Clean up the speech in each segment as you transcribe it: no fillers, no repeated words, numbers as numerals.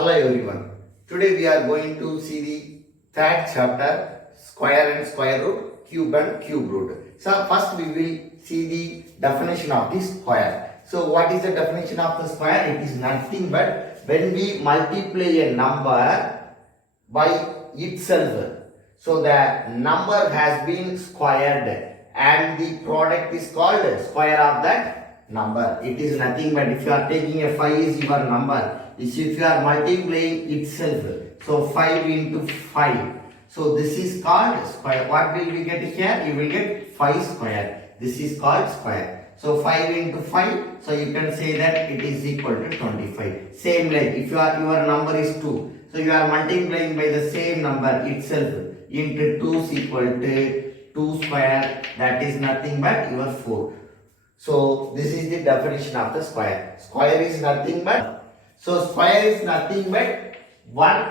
Hello everyone. Today we are going to see the third chapter, square and square root, cube and cube root. So first we will see the definition of the square. So what is the definition of the square? It is nothing but when we multiply a number by itself. So the number has been squared and the product is called square of that number. It is nothing but if you are taking a 5 is your number. If you are multiplying itself, so 5 into 5, so this is called square. What will we get here? You will get 5 square. This is called square. So 5 into 5, so you can say that it is equal to 25. Same like if your number is 2, so you are multiplying by the same number itself into 2 is equal to 2 square, that is nothing but your 4. So this is the definition of the square. Square is nothing but square is nothing but 1.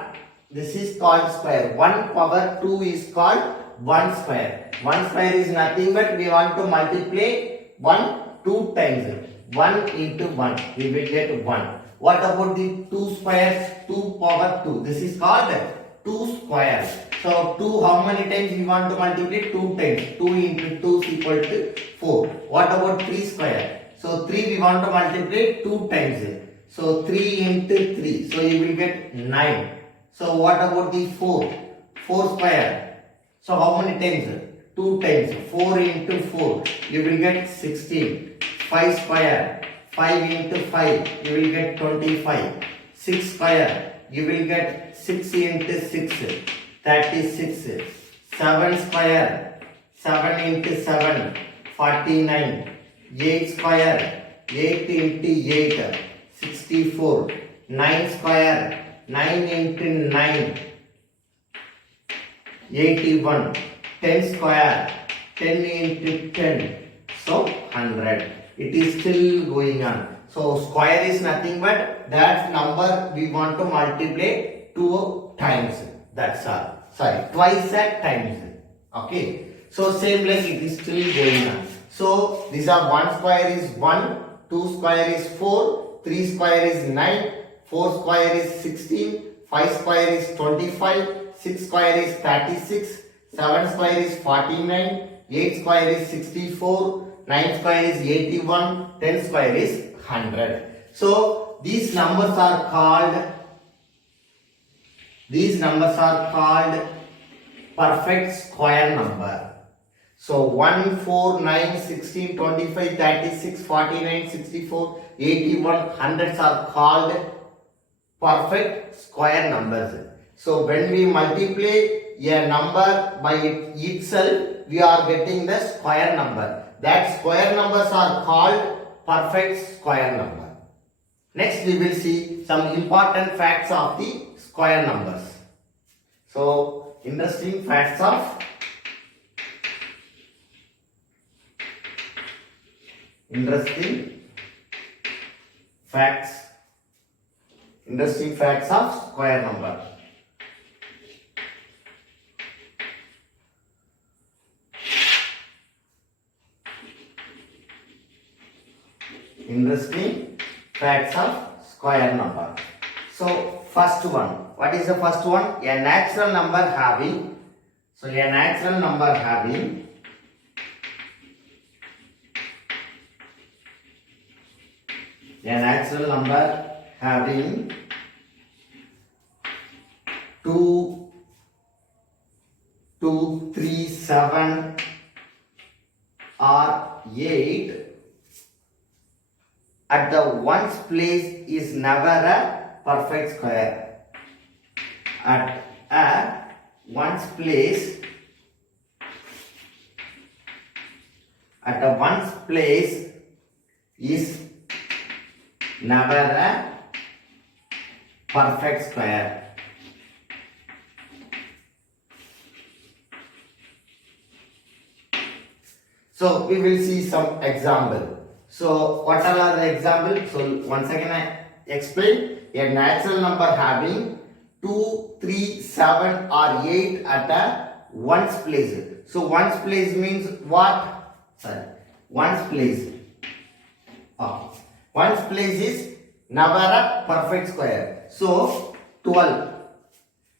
This is called square. 1 power 2 is called 1 square. 1 square is nothing but we want to multiply 1 2 times. 1 into 1. We will get 1. What about the 2 squares? 2 power 2. This is called 2 squares. So 2 how many times we want to multiply? 2 times. 2 into 2 is equal to 4. What about 3 square? So 3 we want to multiply 2 times. So 3 into 3. So you will get 9. So what about the 4? 4 square. So how many times? 2 times. 4 into 4. You will get 16. 5 square. 5 into 5. You will get 25. 6 square. You will get 6 into 6. 36. 7 square. 7 into 7. 49. 8 square. 8 into 8. 64. 9 square. 9 into 9. 81. 10 square. 10 into 10. So 100. It is still going on. So square is nothing but that number we want to multiply 2 times. That's all. Sorry, twice at times. Okay. So same like it is still going on. So these are 1 square is 1. 2 square is 4. 3 square is 9. 4 square is 16. 5 square is 25. 6 square is 36. 7 square is 49. 8 square is 64. 9 square is 81. 10 square is 100. So these numbers are called perfect square number. So 1, 4, 9, 16, 25, 36, 49, 64, 81, hundreds are called perfect square numbers. So when we multiply a number by itself, we are getting the square number. That square numbers are called perfect square number. Next we will see some important facts of the square numbers. So interesting facts of square number. Interesting facts of square number. So first one, what is the first one? A natural number having, two, 3, 7 or 8 at the ones place is never a perfect square. At a ones place is never a perfect square. So we will see some example. So what are the examples? So once again I explain. A natural number having 2, 3, 7 or 8 at a ones place. So ones place means what? Ones place. Ones place is never a perfect square. So 12.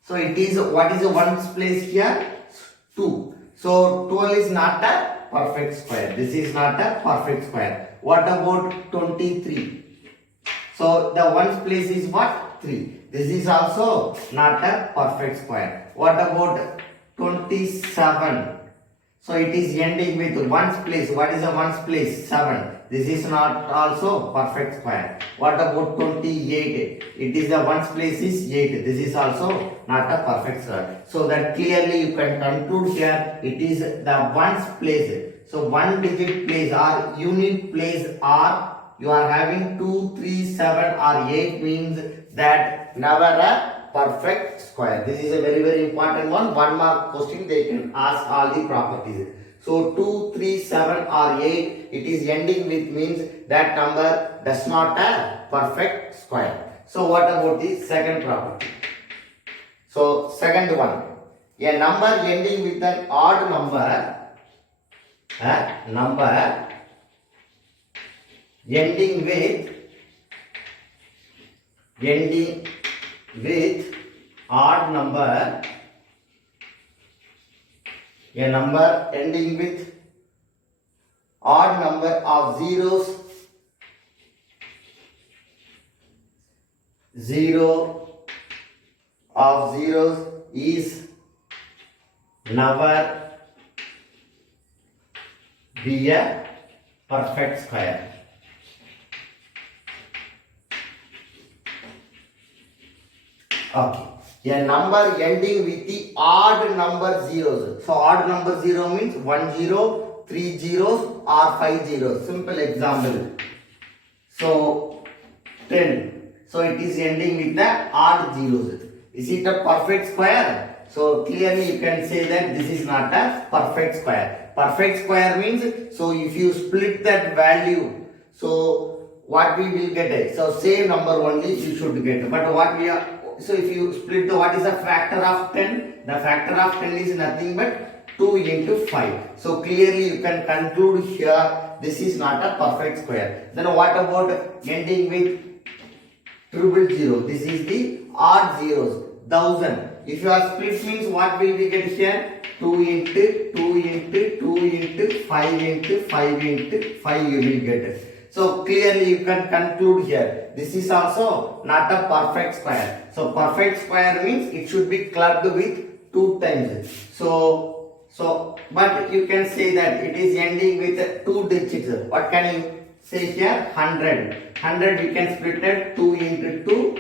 So it is, what is the ones place here? 2. So 12 is not a perfect square. This is not a perfect square. What about 23? So the ones place is what? 3. This is also not a perfect square. What about 27? So it is ending with ones place. What is the ones place? 7. This is not also perfect square. What about 28? It is the ones place is 8. This is also not a perfect square. So that clearly you can conclude here it is the ones place. So one digit place or unit place or you are having 2, 3, 7 or 8 means that never a perfect square. This is a very important one. 1 mark question they can ask all the properties. So 2, 3, 7 or 8 it is ending with means that number does not a perfect square. So what about the second property? So second one, a number ending with an odd number, ending with odd number, a number ending with odd number of zeros, 0 of zeros is never be a perfect square. Okay. A number ending with the odd number zeros. So odd number 0 means 1 0, 3 zeros or 5 zeros. Simple example. So 10. So it is ending with the odd zeros. Is it a perfect square? So clearly you can say that this is not a perfect square. Perfect square means, so if you split that value, so what we will get? So same number only you should get. But what we are, so if you split the, what is the factor of 10? The factor of 10 is nothing but 2 into 5. So clearly you can conclude here this is not a perfect square. Then what about ending with 000? This is the odd zeros, 1000. If you are split means what will we get here? 2 into 2 into 2 into 5 into 5 into 5 you will get. So clearly you can conclude here this is also not a perfect square. So perfect square means it should be clubbed with 2 times. So but you can say that it is ending with 2 digits. What can you say here? 100. 100 we can split it 2 into 2,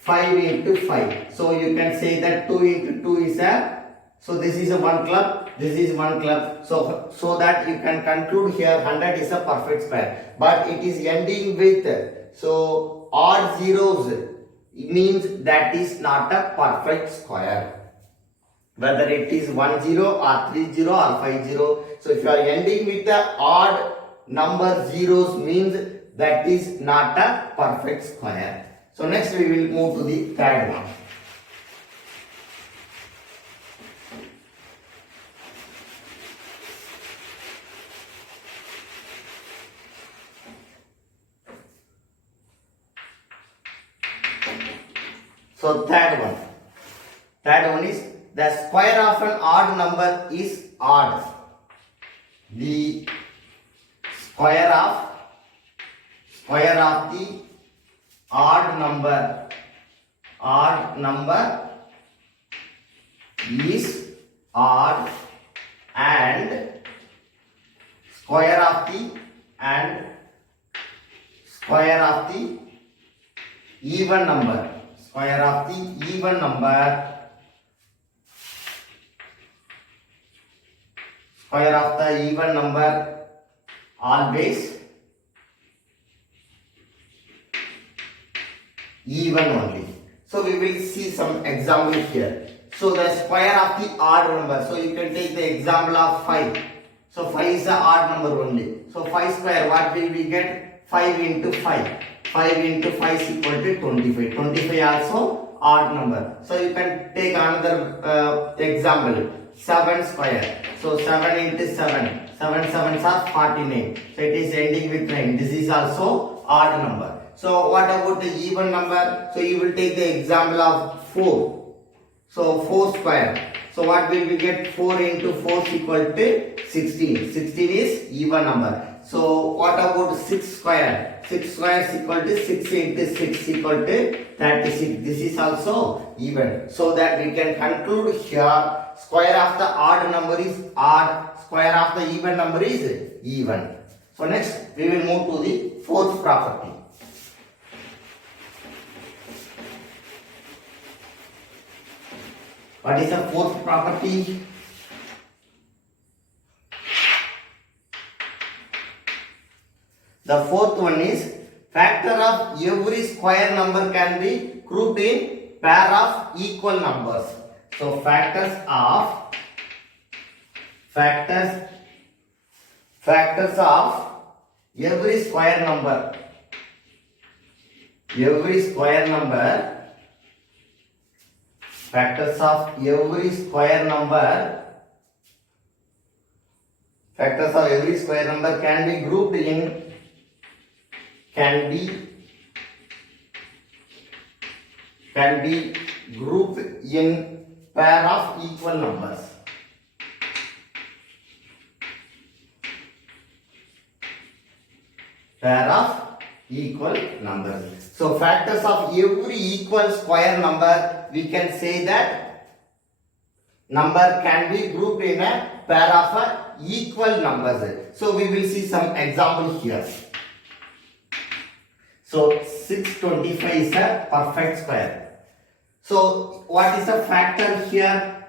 5 into 5. So you can say that 2 into 2 is a, so this is a 1 club, this is 1 club. So that you can conclude here 100 is a perfect square. But it is ending with, so odd zeros means that is not a perfect square. Whether it is 10 or 30 or 50. So if you are ending with the odd number zeros means that is not a perfect square. So next we will move to the third one. So third one is the square of an odd number is odd. The square of the odd number is odd, and square of the even number. Square of the even number. Square of the even number always even only. So we will see some examples here. So the square of the odd number. So you can take the example of 5. So 5 is the odd number only. So 5 square, what will we get? 5 into 5. 5 into 5 is equal to 25. 25 also odd number. So you can take another example. 7 square. So 7 into 7. 7 sevens are 49. So it is ending with 9. This is also odd number. So what about the even number? So you will take the example of 4. So 4 square. So what will we get? 4 into 4 is equal to 16. 16 is even number. So what about 6 square? 6 square is equal to 6 into 6 equal to 36. This is also even. So that we can conclude here, square of the odd number is odd, square of the even number is even. So next we will move to the fourth property. What is the fourth property? The fourth one is factor of every square number can be grouped in pair of equal numbers. So factors of every square number factors of every square number can be grouped in pair of equal numbers. So factors of every equal square number, we can say that number can be grouped in a pair of equal numbers. So we will see some example here. So 625 is a perfect square. So what is the factor here?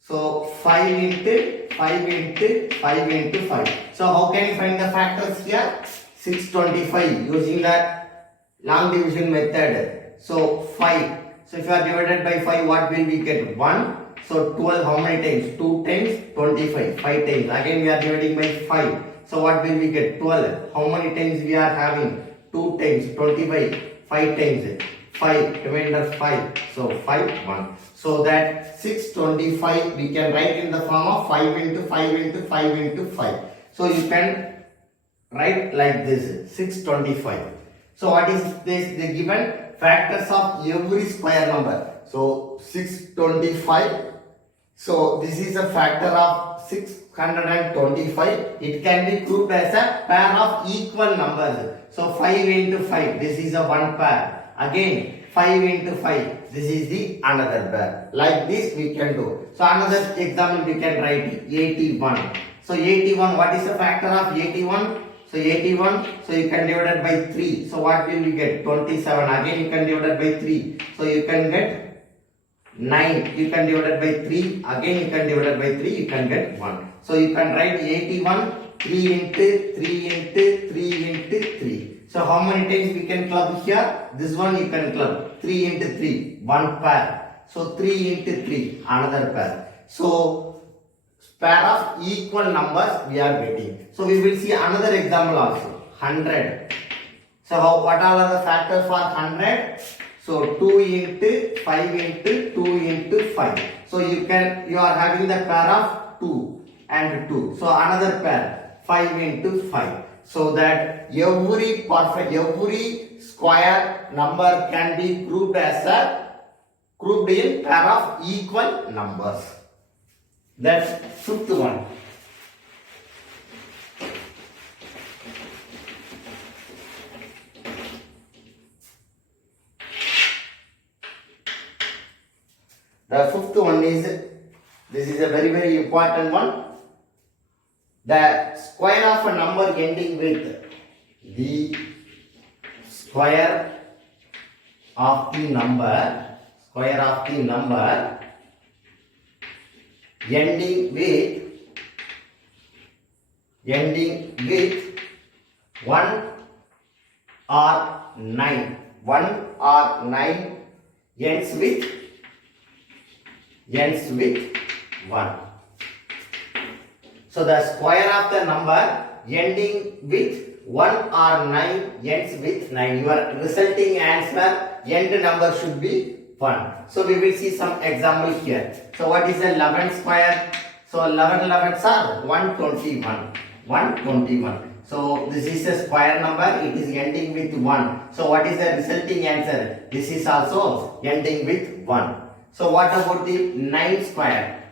So 5 into 5 into 5 into 5. So how can you find the factors here? 625 using the long division method. So 5. So if you are divided by 5, what will we get? 1. So 12 how many times? 2 times 25. 5 times. Again we are dividing by 5. So what will we get? 12. How many times we are having? 2 times 25. 5 times. 5. Remainder 5. So 5, 1. So that 625 we can write in the form of 5 into 5 into 5 into 5. So you can write like this, 625. So what is this? The given factors of every square number. So 625. So this is a factor of 625. It can be grouped as a pair of equal numbers. So 5 into 5. This is a one pair. Again 5 into 5. This is the another pair. Like this we can do. So another example we can write 81. So 81. What is the factor of 81? So 81, so you can divide it by 3. So what will we get? 27. Again you can divide it by 3. So you can get 9. You can divide it by 3. Again you can divide it by 3. You can get 1. So you can write 81, 3 into 3 into 3 into 3. So how many times we can club here? This one you can club. 3 into 3, one pair. So 3 into 3, another pair. So pair of equal numbers we are getting. So we will see another example also. 100. So what are the factors for 100? So 2 into 5 into 2 into 5. So you are having the pair of 2 and 2. So another pair 5 into 5. So that every square number can be grouped in pair of equal numbers. That's fifth one. The fifth one is, this is a very, very important one. The square of a number ending with the square of the number ending with 1 or 9. 1 or 9 ends with 1. So the square of the number ending with 1 or 9 ends with 9. Your resulting answer end number should be 1. So we will see some example here. So what is 11 square? So 11 11s are 121. So this is a square number, it is ending with 1. So what is the resulting answer? This is also ending with 1. So what about the 9 square?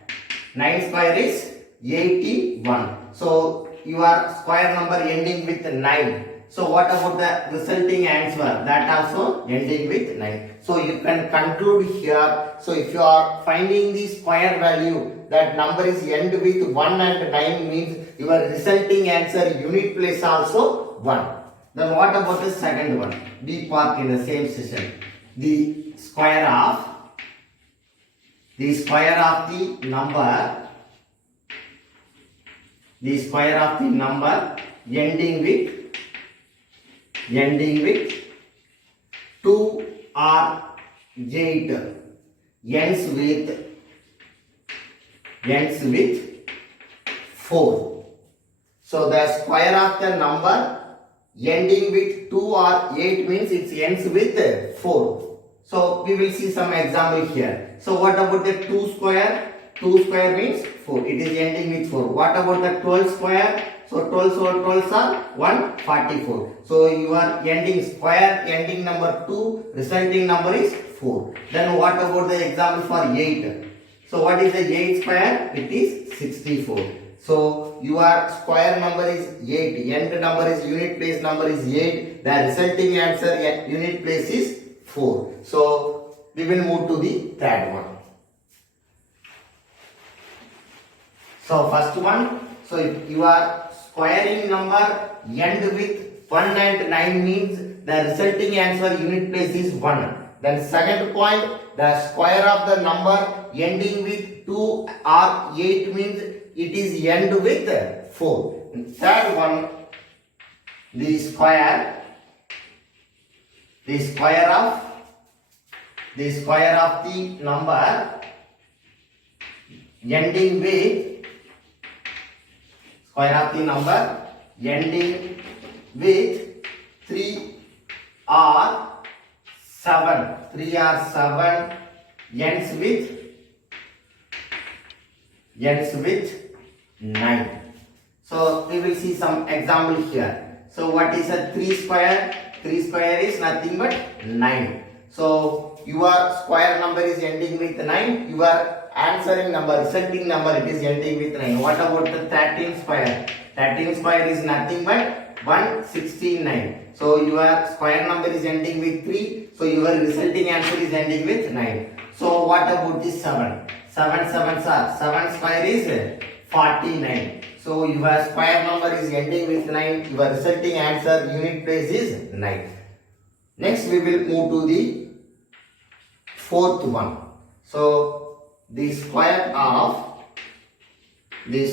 9 square is 81. So your square number ending with 9. So what about the resulting answer? That also ending with 9. So you can conclude here. So if you are finding the square value, that number is end with 1 and 9 means your resulting answer unit place also 1. Then what about the second one? B part in the same session. The square of the number ending with 2 or 8 ends with 4. So the square of the number ending with 2 or 8 means it ends with 4. So we will see some example here. So what about the 2 square? 2 square means 4. It is ending with 4. What about the 12 square? So 12 are 144. So your ending number 2, resulting number is 4. Then what about the example for 8? So what is the 8 square? It is 64. So your square number is 8, end number is unit place number is 8, the resulting answer unit place is 4. So we will move to the third one. So first one, so if you are squaring number end with 1 and 9 means the resulting answer unit place is 1. Then second point, the square of the number ending with 2 or 8 means it is end with 4. And third one, the square of the number ending with 3 or 7 ends with 9. So we will see some example here. So what is a 3 square? 3 square is nothing but 9. So your square number is ending with 9. Your answering number, resulting number, it is ending with 9. What about the 13 square? 13 square is nothing but 169. So your square number is ending with 3. So your resulting answer is ending with 9. So what about this 7? 7 square is 49. So your square number is ending with 9. Your resulting answer unit place is 9. Next we will move to the fourth one. So the square of the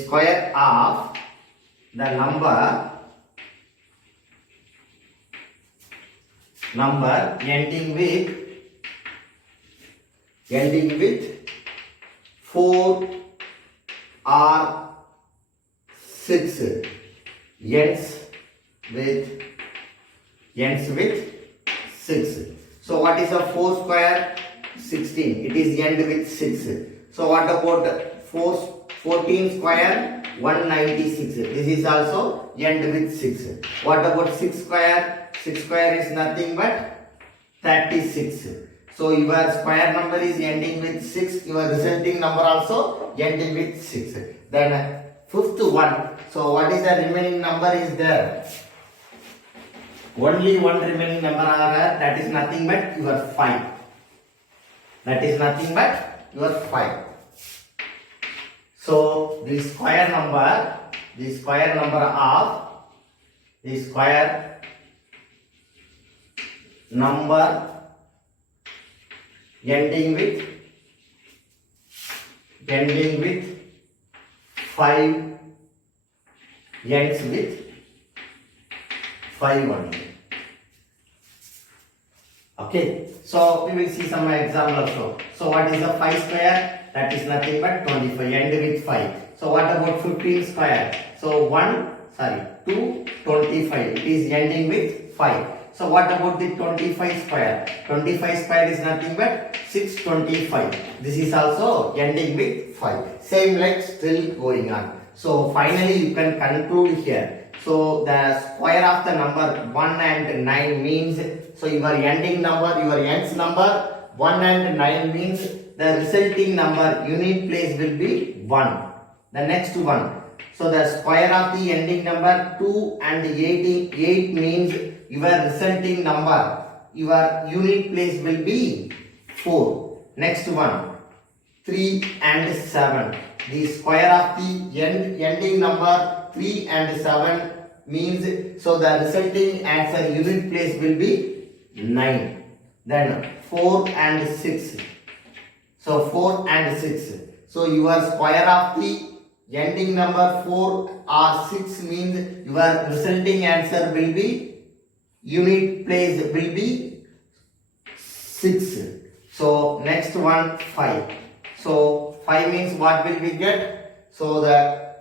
number ending with 4 or 6 ends with 6. So what is a 4 square? 16. It is end with 6. So what about 14 square? 196. This is also end with 6. What about 6 square? 6 square is nothing but 36. So your square number is ending with 6. Your resulting number also ending with 6. Then fifth one. So what is the remaining number is there? Only one remaining number are there. That is nothing but your 5. That is nothing but your 5. So the square number ending with 5 ends with 5 only. Okay, so we will see some example also. So what is a 5 square? That is nothing but 25, end with 5. So what about 15 square? So 2, 25, it is ending with 5. So what about the 25 square? 25 square is nothing but 625. This is also ending with 5. Same like still going on. So finally you can conclude here. So the square of the number 1 and 9 means, so your ending number, your nth number 1 and 9 means the resulting number unit place will be 1. The next one. So the square of the ending number 2 and 8 means your resulting number, your unit place will be 4. Next one. 3 and 7. The square of the ending number 3 and 7 means, so the resulting answer unit place will be 9. Then 4 and 6. So 4 and 6. So your square of the ending number 4 or 6 means your resulting answer will be, unit place will be 6. So next one 5. So 5 means what will we get? So the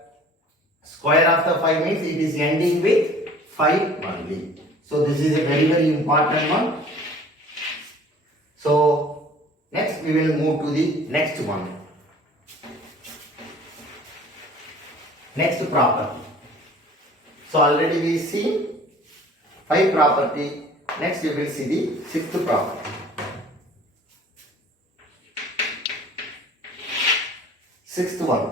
square of the 5 means it is ending with 5 only. So this is a very, very important one. So next we will move to the next one. Next property. So already we see 5 property. Next we will see the 6th property. 6th one.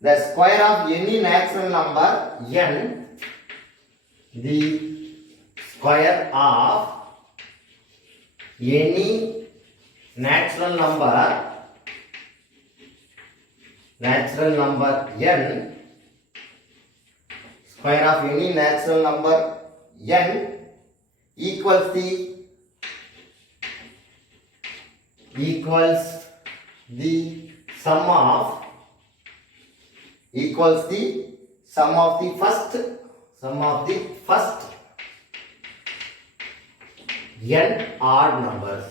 The square of any natural number n, the square of any natural number n, square of any natural number n equals the sum of the first n odd numbers.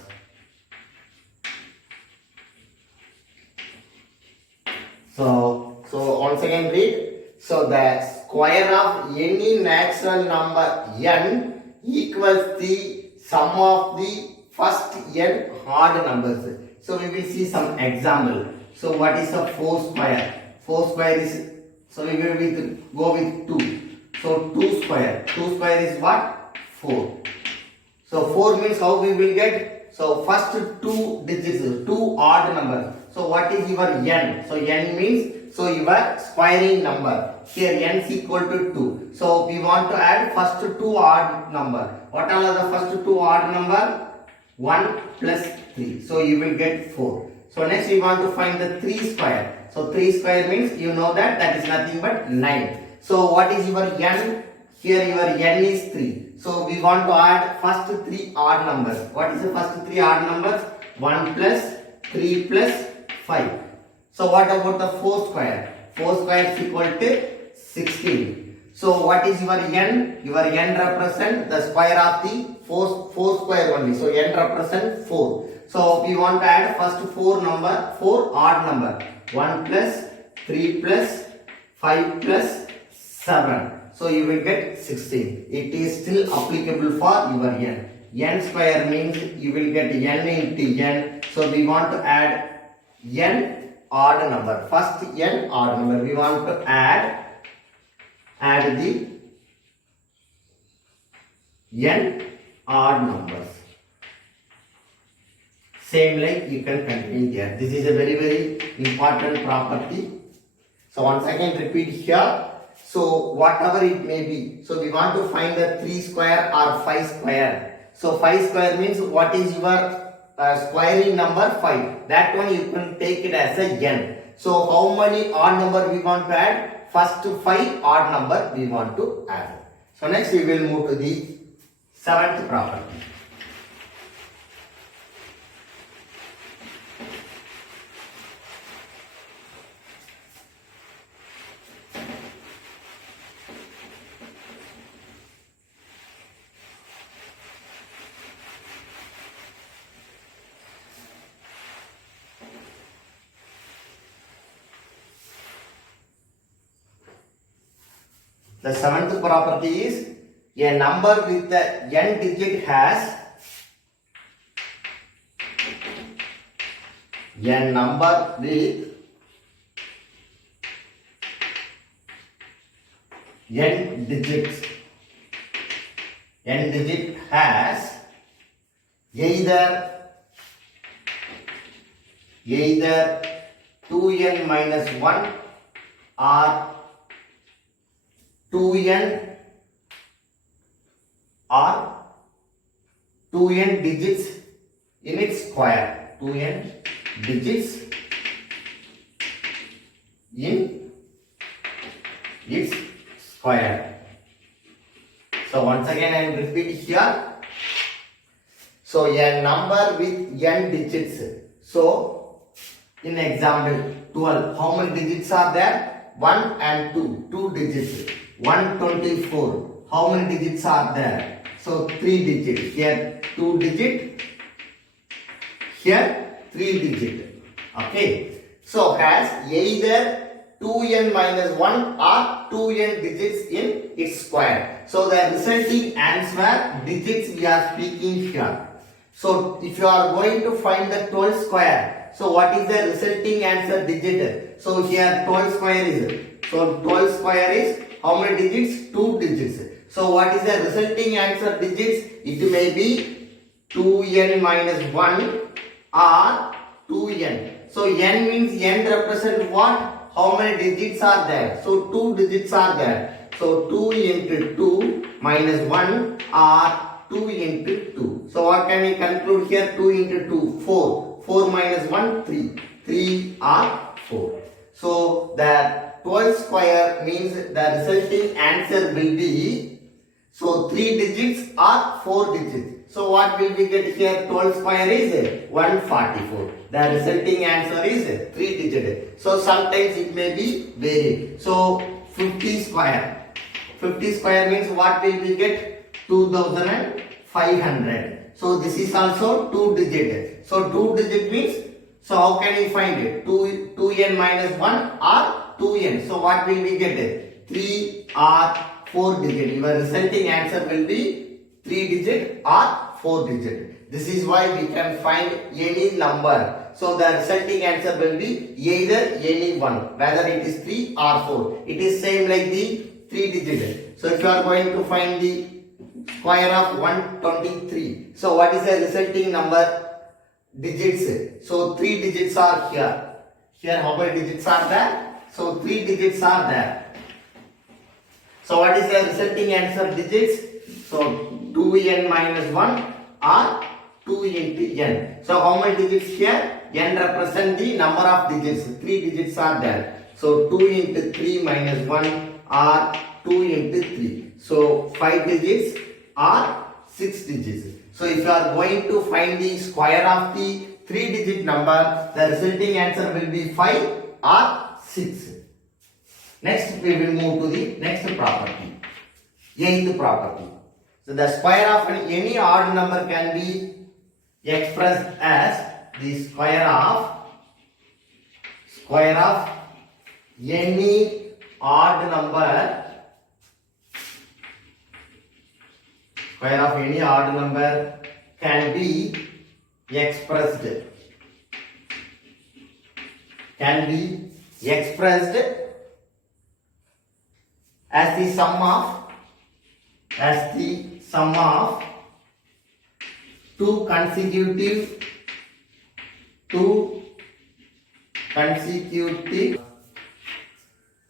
So once again read. So the square of any natural number n equals the sum of the first n odd numbers. So we will see some example. So what is a 4 square? 4 square is, so we will go with 2. So 2 square. 2 square is what? 4. So 4 means how we will get? So first 2 digits, 2 odd numbers. So what is your n? So n means, so your squaring number. Here n is equal to 2. So we want to add first 2 odd number. What are the first 2 odd number? 1 plus 3. So you will get 4. So next we want to find the 3 square. So 3 square means you know that is nothing but 9. So what is your n? Here your n is 3. So we want to add first 3 odd numbers. What is the first 3 odd numbers? 1 plus 3 plus 5. So what about the 4 square? 4 square is equal to 16. So what is your n? Your n represent the square of the 4 square only. So n represent 4. So we want to add first 4 odd number. 1 plus 3 plus 5 plus 7. So you will get 16. It is still applicable for your n. N square means you will get n into n. So we want to add n odd number. First n odd number. We want to add the n odd numbers. Same like you can continue there. This is a very, very important property. So once again repeat here. So whatever it may be. So we want to find the 3 square or 5 square. So 5 square means what is your squaring number? 5. That one you can take it as a n. So how many odd number we want to add? First 5 odd number we want to add. So next we will move to the 7th property. The 7th property is a number with the n digit has a number with n digits. N digit has either 2n minus 1 or 2n or 2n digits in its square. 2n digits in its square. So once again I will repeat here. So a number with n digits. So in example 12, how many digits are there? 1 and 2, 2 digits. 124, how many digits are there? So 3 digits. Here 2 digit, here 3 digit. Okay. So has either 2n minus 1 or 2n digits in its square. So the resulting answer digits we are speaking here. So if you are going to find the 12 square, so what is the resulting answer digit? So here 12 square is, so 12 square is how many digits? 2 digits. So what is the resulting answer digits? It may be 2n minus 1 or 2n. So n means n represent what? How many digits are there? So 2 digits are there. So 2 into 2 minus 1 or 2 into 2. So what can we conclude here? 2 into 2, 4. 4 minus 1, 3. 3 or 4. So the 12 square means the resulting answer will be, so 3 digits or 4 digits. So what will we get here? 12 square is 144. The resulting answer is 3 digit. So sometimes it may be varied. So 50 square. 50 square means what will we get? 2500. So this is also 2 digit. So 2 digit means, so how can we find it? 2n minus 1 or 2n. So what will we get? 3 or 4 digit. Your resulting answer will be 3 digit or 4 digit. This is why we can find any number. So the resulting answer will be either any one, whether it is 3 or 4. It is same like the 3 digit. So if you are going to find the square of 123, so what is the resulting number digits? So 3 digits are here. Here how many digits are there? So 3 digits are there. So what is the resulting answer digits? So 2n minus 1 or 2 into n. So how many digits here? N represent the number of digits. 3 digits are there. So 2 into 3 minus 1 or 2 into 3. So 5 digits or 6 digits. So if you are going to find the square of the 3 digit number, the resulting answer will be 5 or 6. Next we will move to the next property. 8th property. So the square of any odd number can be expressed as the square of any odd number. Square of any odd number can be expressed as the sum of two consecutive.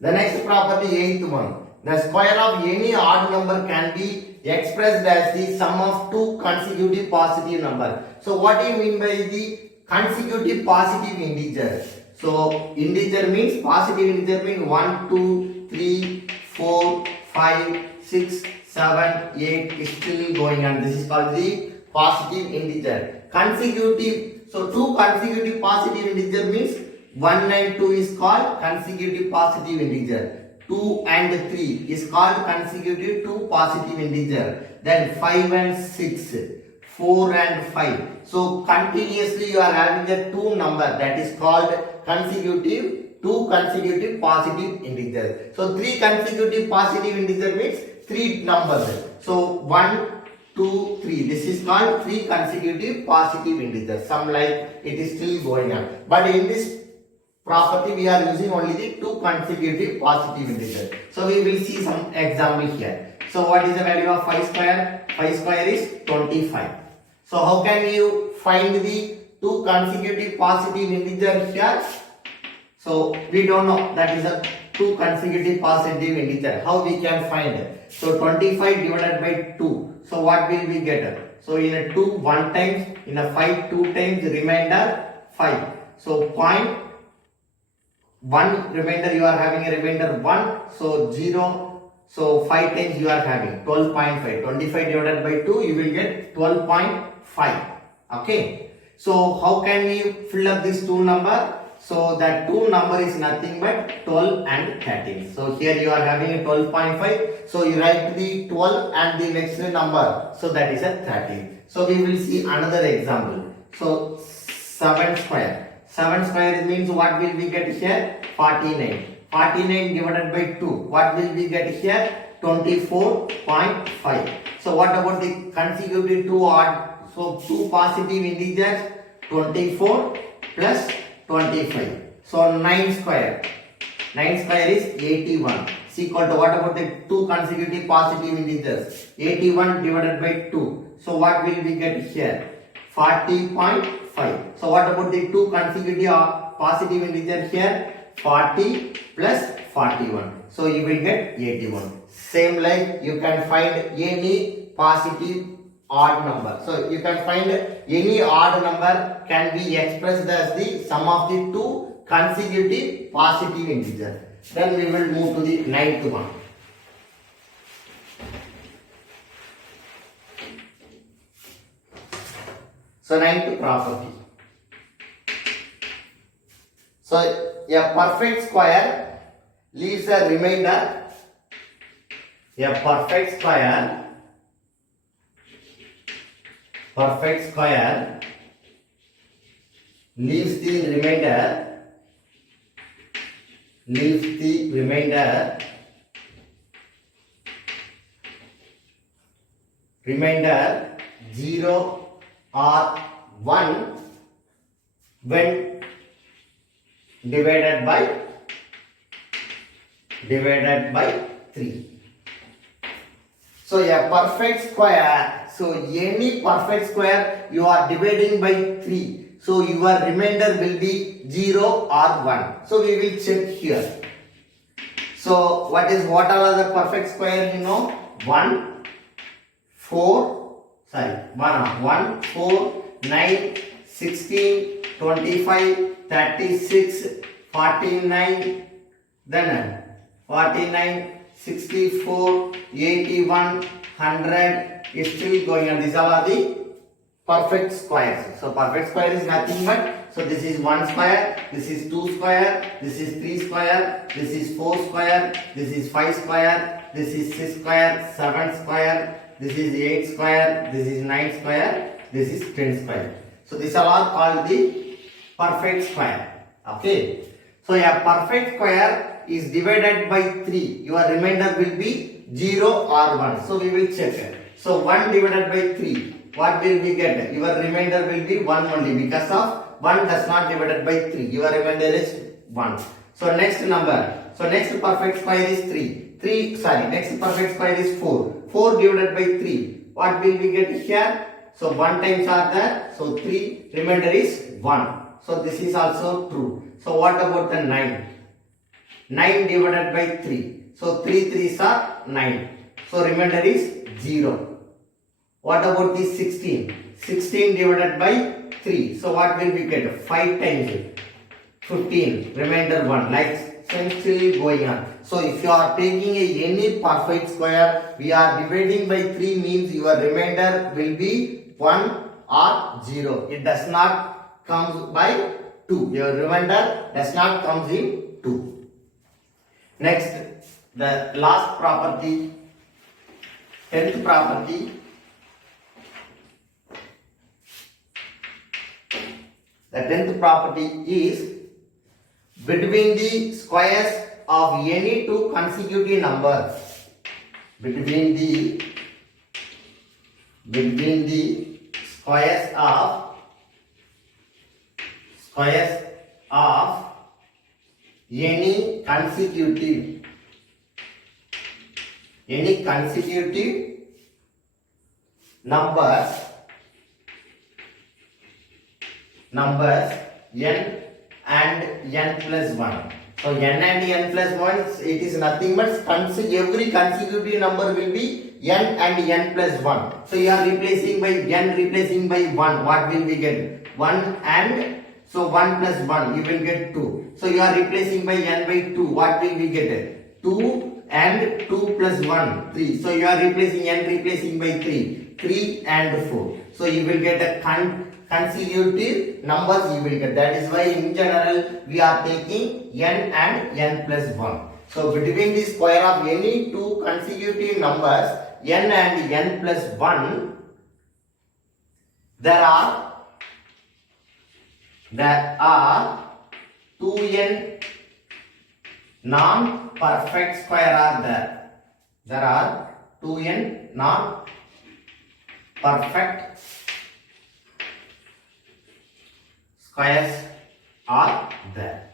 The next property, 8th one. The square of any odd number can be expressed as the sum of two consecutive positive numbers. So what do you mean by the consecutive positive integer? So integer means, positive integer means 1, 2, 3, 4, 5, 6, 7, 8 is still going on. This is called the positive integer. Consecutive, so two consecutive positive integer means 1 and 2 is called consecutive positive integer. 2 and 3 is called consecutive two positive integer. Then 5 and 6, 4 and 5. So continuously you are having the two number, that is called two consecutive positive integers. So 3 consecutive positive integer means 3 numbers. So 1, 2, 3. This is called 3 consecutive positive integers. Some like it is still going on. But in this property we are using only the two consecutive positive integers. So we will see some example here. So what is the value of 5 square? 5 square is 25. So how can you find the two consecutive positive integers here? So we don't know that is a two consecutive positive integer. How we can find it? So 25 divided by 2. So what will we get? So in a 2 1 times, in a 5 2 times, remainder 5. So point 1 remainder you are having a remainder 1. So 0. So 5 times you are having 12.5. 25 divided by 2 you will get 12.5. Okay. So how can we fill up this two number? So that two number is nothing but 12 and 13. So here you are having a 12.5. So you write the 12 and the next number. So that is a 13. So we will see another example. So 7 square. 7 square means what will we get here? 49. 49 divided by 2. What will we get here? 24.5. So what about the consecutive two odd? So two positive integers, 24 plus 25. So 9 square. 9 square is 81. Is equal to what about the two consecutive positive integers? 81 divided by 2. So what will we get here? 40.5. So what about the two consecutive positive integers here? 40 plus 41. So you will get 81. Same like you can find any positive odd number. So you can find any odd number can be expressed as the sum of the two consecutive positive integers. Then we will move to the ninth one. So ninth property. So a perfect square leaves a remainder. A perfect square leaves the remainder 0 or 1 when divided by 3. So a perfect square, so any perfect square you are dividing by 3. So your remainder will be 0 or 1. So we will check here. So what all are the perfect square you know? 1, 4, 9, 16, 25, 36, 49, then 49, 64, 81, 100 is still going on. These are the perfect squares. So perfect square is nothing but, so this is 1 square, this is 2 square, this is 3 square, this is 4 square, this is 5 square, this is 6 square, 7 square, this is 8 square, this is 9 square, this is 10 square. So these are all called the perfect square. Okay. So a perfect square is divided by 3. Your remainder will be 0 or 1. So we will check it. So 1 divided by 3. What will we get? Your remainder will be 1 only because of 1 does not divided by 3. Your remainder is 1. So next number. So next perfect square is 3. Next perfect square is 4. 4 divided by 3. What will we get here? So 1 times are there. So 3 remainder is 1. So this is also true. So what about the 9? 9 divided by 3. So 3 3s are 9. So remainder is 0. What about the 16? 16 divided by 3. So what will we get? 5 times 15. Remainder 1. Like still going on. So if you are taking any perfect square, we are dividing by 3 means your remainder will be 1 or 0. It does not come by 2. Your remainder does not come in 2. Next, the last property, 10th property. The 10th property is between the squares of any two consecutive numbers. Between the squares of any consecutive numbers n and n plus 1. So n and n plus 1, it is nothing but every consecutive number will be n and n plus 1. So you are replacing by n, replacing by 1. What will we get? 1 and so 1 plus 1, you will get 2. So you are replacing by n by 2. What will we get? 2 and 2 plus 1, 3. So you are replacing n, replacing by 3. 3 and 4. So you will get a consecutive numbers you will get. That is why in general we are taking n and n plus 1. So between the square of any two consecutive numbers n and n plus 1, there are 2n non-perfect square are there. There are 2n non-perfect squares are there.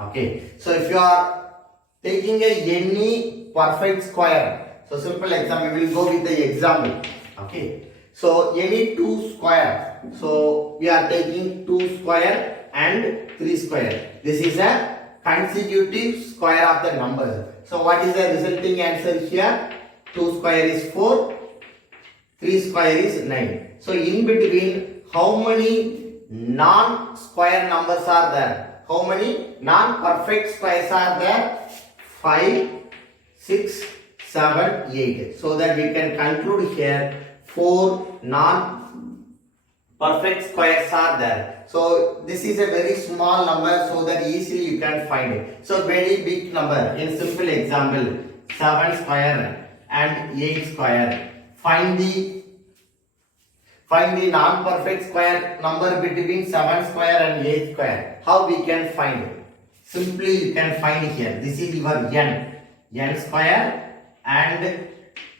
Okay, so if you are taking any perfect square, so simple example, we will go with the example. Okay, so any 2 square, so we are taking 2 square and 3 square. This is a consecutive square of the numbers. So what is the resulting answer here? 2 square is 4, 3 square is 9. So in between, how many non-square numbers are there? How many non-perfect squares are there? 5, 6, 7, 8. So that we can conclude here 4 non-perfect squares are there. So this is a very small number, so that easily you can find it. So very big number. In simple example, 7 square and 8 square. Find the non-perfect square number between 7 square and 8 square. How we can find it? Simply you can find here. This is your n square and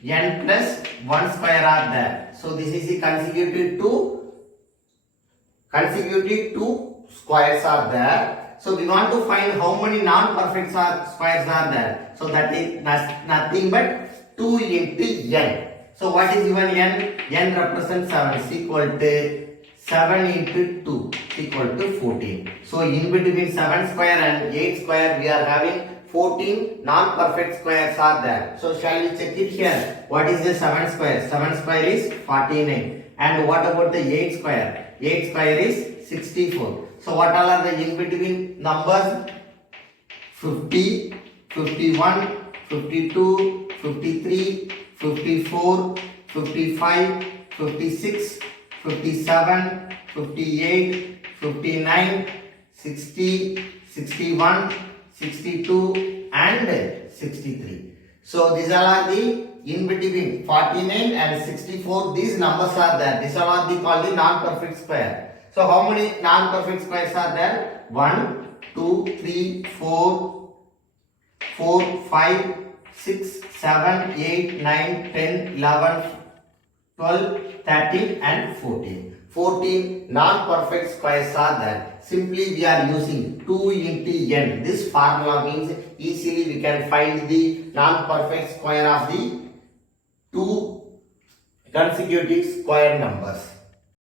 n plus 1 square are there. So this is the consecutive two squares are there. So we want to find how many non-perfect squares are there. So that is nothing but 2 into n. So what is given n? N represents 7 is equal to 7 into 2 equal to 14. So in between 7 square and 8 square we are having 14 non-perfect squares are there. So shall we check it here? What is the 7 square? 7 square is 49. And what about the 8 square? 8 square is 64. So what all are the in between numbers? 50, 51, 52, 53, 54, 55, 56, 57, 58, 59, 60, 61, 62 and 63. So these all are the in between 49 and 64. These numbers are there. These all are called the non-perfect square. So how many non-perfect squares are there? 1, 2, 3, 4, 5, 6, 7, 8, 9, 10, 11, 12, 13 and 14. 14 non-perfect squares are there. Simply we are using 2 into n. This formula means easily we can find the non-perfect square of the two consecutive square numbers.